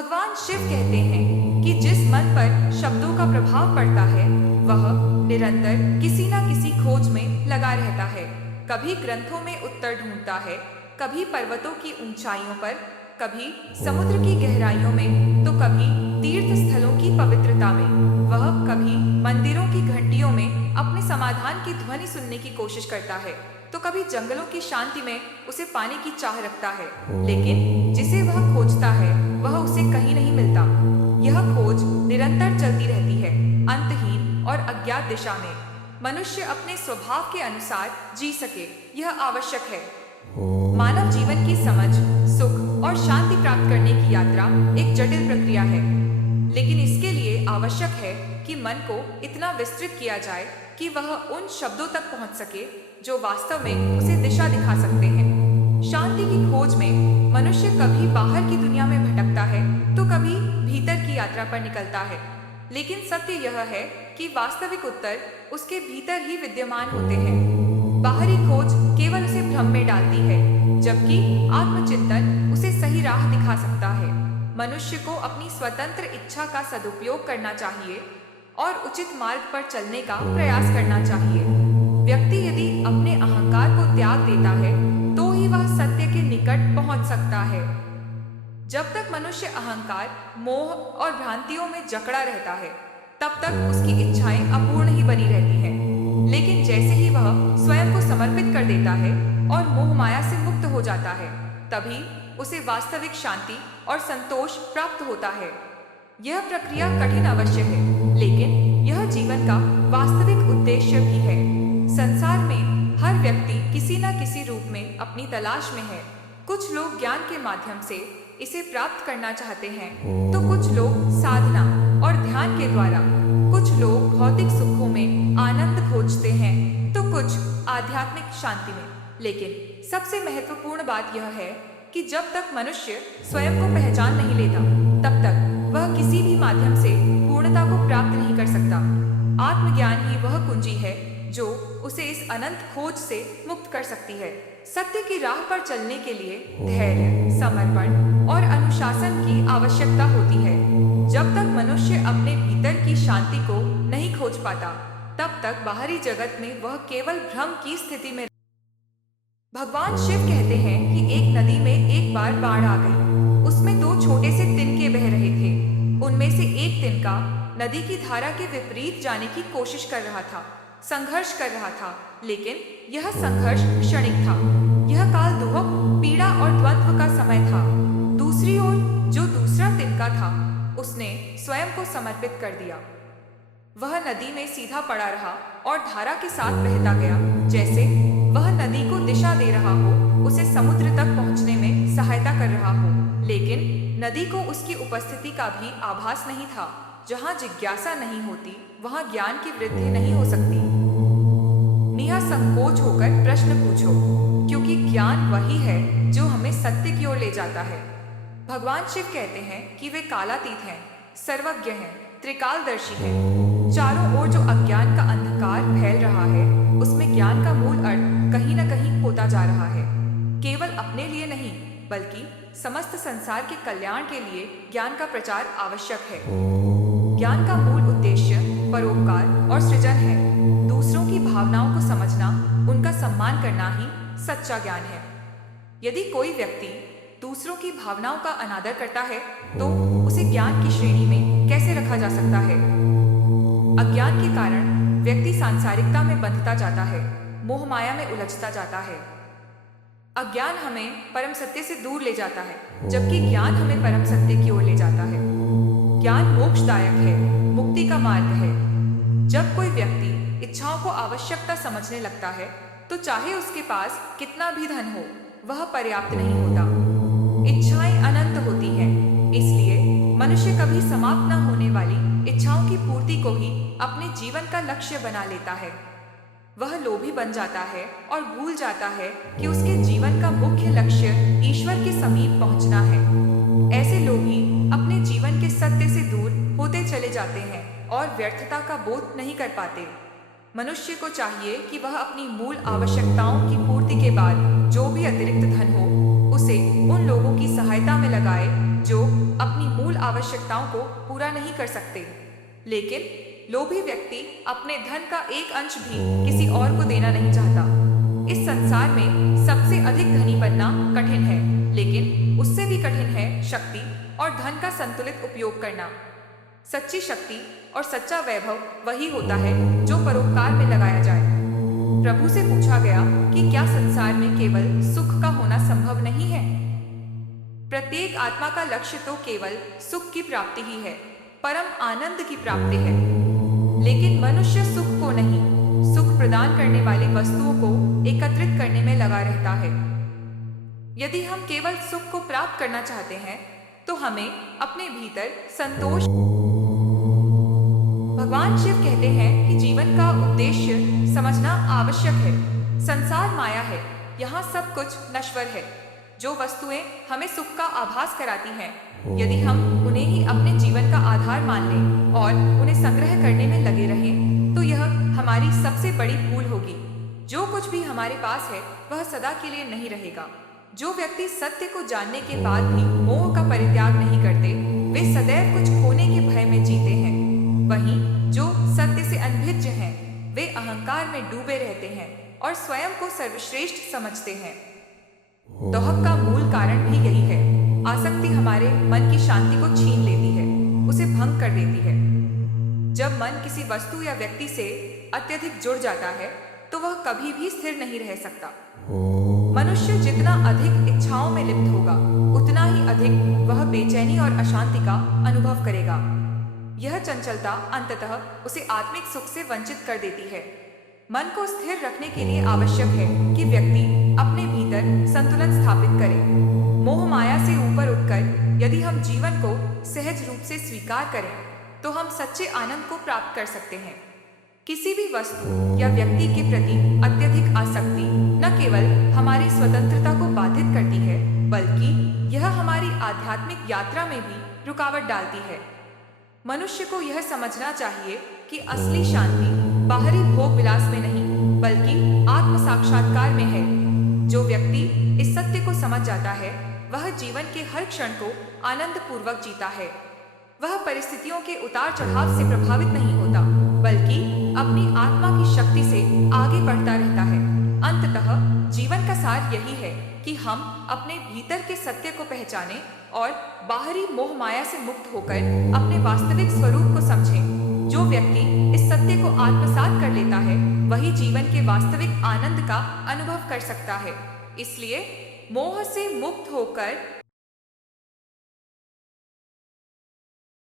भगवान शिव कहते हैं कि जिस मन पर शब्दों का प्रभाव पड़ता है वह निरंतर किसी न किसी खोज में लगा रहता है। कभी ग्रंथों में उत्तर ढूंढता है, कभी पर्वतों की ऊंचाइयों पर, कभी समुद्र की गहराइयों में, तो कभी तीर्थ स्थलों की पवित्रता में। वह कभी मंदिरों की घंटियों में अपने समाधान की ध्वनि सुनने की कोशिश करता है, तो कभी जंगलों की शांति में उसे पाने की चाह रखता है। लेकिन जिसे वह खोजता है वह उसे कहीं नहीं मिलता। यह खोज निरंतर चलती रहती है, अंतहीन और अज्ञात दिशा में। मनुष्य अपने स्वभाव के अनुसार जी सके, यह आवश्यक है। मानव जीवन की समझ, सुख और शांति प्राप्त करने की यात्रा एक जटिल प्रक्रिया है, लेकिन इसके लिए आवश्यक है कि मन को इतना विस्तृत किया जाए कि वह उन शब्दों तक पहुंच सके जो वास्तव में उसे दिशा दिखा सकते हैं। शांति की खोज में मनुष्य कभी बाहर की दुनिया में भटकता है तो कभी भीतर की यात्रा पर निकलता है, लेकिन सत्य यह है कि वास्तविक उत्तर उसके भीतर ही विद्यमान होते हैं। बाहरी खोज केवल उसे भ्रम में डालती है, जबकि आत्मचिंतन उसे सही राह दिखा सकता है। मनुष्य को अपनी स्वतंत्र इच्छा का सदुपयोग करना चाहिए और उचित मार्ग पर चलने का प्रयास करना चाहिए। व्यक्ति यदि अपने अहंकार को त्याग देता है तो ही वह सत्य के निकट पहुंच सकता है। जब तक मनुष्य अहंकार, मोह और भ्रांतियों में जकड़ा रहता है तब तक उसकी इच्छाएं अपूर्ण ही बनी रहती हैं। लेकिन जैसे ही वह स्वयं को समर्पित कर देता है और मोह माया से मुक्त हो जाता है, तभी उसे वास्तविक शांति और संतोष प्राप्त होता है। यह प्रक्रिया कठिन अवश्य है, लेकिन यह जीवन का वास्तविक उद्देश्य भी है। संसार में हर व्यक्ति किसी न किसी रूप में अपनी तलाश में है। कुछ लोग ज्ञान के माध्यम से इसे प्राप्त करना चाहते हैं, तो कुछ लोग साधना और ध्यान के द्वारा, कुछ लोग भौतिक सुखों में आनंद खोजते हैं, तो कुछ आध्यात्मिक शांति में। लेकिन सबसे महत्वपूर्ण बात यह है कि जब तक मनुष्य स्वयं को पहचान नहीं लेता, तब तक वह किसी भी माध्यम से पूर्णता को प्राप्त नहीं कर सकता। आत्मज्ञान ही वह कुंजी है जो उसे इस अनंत खोज से मुक्त कर सकती है। सत्य की राह पर चलने के लिए धैर्य, समर्पण और अनुशासन की आवश्यकता होती है। जब तक मनुष्य अपने भीतर की शांति को नहीं खोज पाता, तब तक बाहरी जगत में वह केवल भ्रम की स्थिति में। भगवान शिव कहते हैं कि एक नदी में एक बार बाढ़ आ गई। उसमें दो छोटे से तिनके बह रहे थे। उनमें से एक तिनका नदी की धारा के विपरीत जाने की कोशिश कर रहा था, संघर्ष कर रहा था, लेकिन यह संघर्ष क्षणिक था। यह काल दुख, पीड़ा और द्वंद्व का समय था। दूसरी ओर जो दूसरा तिनका था, उसने स्वयं को समर्पित कर दिया। वह नदी में सीधा पड़ा रहा और धारा के साथ बहता गया, जैसे वह नदी को दिशा दे रहा हो, उसे समुद्र तक पहुंचने में सहायता कर रहा हो। लेकिन नदी को उसकी उपस्थिति का भी आभास नहीं था। जहां जिज्ञासा नहीं होती, वहां ज्ञान की वृद्धि नहीं हो सकती। निसंकोच होकर प्रश्न पूछो, क्योंकि ज्ञान वही है जो हमें सत्य की ओर ले जाता है। भगवान शिव कहते हैं कि वे कालातीत हैं, सर्वज्ञ हैं, त्रिकालदर्शी हैं। चारों ओर जो अज्ञान का अंधकार फैल रहा है, उसमें ज्ञान का मूल अर्थ कहीं न कहीं खोता जा रहा है। केवल अपने लिए नहीं, बल्कि समस्त संसार के कल्याण के लिए ज्ञान का प्रचार आवश्यक है। ज्ञान का मूल उद्देश्य परोपकार और सृजन है। दूसरों की भावनाओं को समझना, उनका सम्मान करना ही सच्चा ज्ञान है। यदि कोई व्यक्ति दूसरों की भावनाओं का अनादर करता है, तो उसे ज्ञान की श्रेणी में कैसे रखा जा सकता है? अज्ञान के कारण व्यक्ति सांसारिकता में बंधता जाता है, मोह माया में उलझता जाता है। अज्ञान हमें परम सत्य से दूर ले जाता है, जबकि ज्ञान हमें परम सत्य की ओर ले जाता है। ज्ञान मोक्षदायक है, मुक्ति का मार्ग है। जब कोई व्यक्ति इच्छाओं को आवश्यकता समझने लगता है, तो चाहे उसके पास कितना भी धन हो, वह पर्याप्त नहीं होता। इच्छाएं अनंत होती हैं, इसलिए मनुष्य कभी समाप्त न होने वाली इच्छाओं की पूर्ति को ही अपने जीवन का लक्ष्य बना लेता है। वह लोभी बन जाता है और भूल जाता है कि उसके जीवन का मुख्य लक्ष्य ईश्वर के समीप पहुंचना है। ऐसे लोभी अपने जीवन के सत्य से दूर होते चले जाते हैं और व्यर्थता का बोध नहीं कर पाते। मनुष्य को चाहिए कि वह अपनी मूल आवश्यकताओं की पूर्ति के बाद जो भी अतिरिक्त धन हो, उसे उन लोगों की सहायता में लगाए जो अपनी मूल आवश्यकताओं को पूरा नहीं कर सकते, लेकिन लोभी व्यक्ति अपने धन का एक अंश भी किसी और को देना नहीं चाहता। इस संसार में सबसे अधिक धनी बनना कठिन है, लेकिन उससे भी कठिन है शक्ति और धन का संतुलित उपयोग करना। सच्ची शक्ति और सच्चा वैभव वही होता है जो परोपकार में लगाया जाए। प्रभु से पूछा गया कि क्या संसार में केवल सुख का होना संभव नहीं है? प्रत्येक आत्मा का लक्ष्य तो केवल सुख की प्राप्ति ही है, परम आनंद की प्राप्ति है। लेकिन मनुष्य सुख को नहीं, सुख प्रदान करने वाली वस्तुओं को एकत्रित करने में लगा रहता है। यदि हम केवल सुख को प्राप्त करना चाहते हैं तो हमें अपने भीतर संतोष। भगवान शिव कहते हैं कि जीवन का उद्देश्य समझना आवश्यक है। संसार माया है, यहाँ सब कुछ नश्वर है। जो वस्तुएं हमें सुख का आभास कराती हैं, यदि हम उन्हें ही अपने जीवन का आधार मान लें और उन्हें संग्रह करने में लगे रहें, तो यह हमारी सबसे बड़ी भूल होगी। जो कुछ भी हमारे पास है वह सदा के लिए नहीं रहेगा। जो व्यक्ति सत्य को जानने के बाद भी मोह का परित्याग नहीं करते, वे सदैव कुछ खोने के भय में जीते हैं। वहीं जो सत्य से अनभिज्ञ हैं, वे अहंकार में डूबे रहते हैं और स्वयं को सर्वश्रेष्ठ समझते हैं। दोहक का मूल कारण भी यही है। आसक्ति हमारे मन की शांति को छीन लेती है, उसे भंग कर देती है। जब मन किसी वस्तु या व्यक्ति से अत्यधिक जुड़ जाता है तो वह कभी भी स्थिर नहीं रह सकता। मनुष्य जितना अधिक इच्छाओं में लिप्त होगा, उतना ही अधिक वह बेचैनी और अशांति का अनुभव करेगा। यह चंचलता अंततः उसे आत्मिक सुख से वंचित कर देती है। मन को स्थिर रखने के लिए आवश्यक है कि व्यक्ति अपने भीतर संतुलन स्थापित करे। मोह माया से ऊपर उठकर यदि हम जीवन को सहज रूप से स्वीकार करें तो हम सच्चे आनंद को प्राप्त कर सकते हैं। किसी भी वस्तु या व्यक्ति के प्रति अत्यधिक आसक्ति न केवल हमारी स्वतंत्रता को बाधित करती है, बल्कि यह हमारी आध्यात्मिक यात्रा में भी रुकावट डालती है। मनुष्य को यह समझना चाहिए कि असली शांति बाहरी भोग विलास में नहीं, बल्कि आत्म साक्षात्कार में है। जो व्यक्ति इस सत्य को समझ जाता है, वह जीवन के हर क्षण को आनंद पूर्वक जीता है। वह परिस्थितियों के उतार चढ़ाव से प्रभावित नहीं होता, बल्कि अपनी आत्मा की शक्ति से आगे बढ़ता रहता है। अंततः जीवन का सार यही है कि हम अपने भीतर के सत्य को पहचानें और बाहरी मोह माया से मुक्त होकर अपने वास्तविक स्वरूप को समझें। जो व्यक्ति इस सत्य को आत्मसात कर लेता है, वही जीवन के वास्तविक आनंद का अनुभव कर सकता है। इसलिए मोह से मुक्त होकर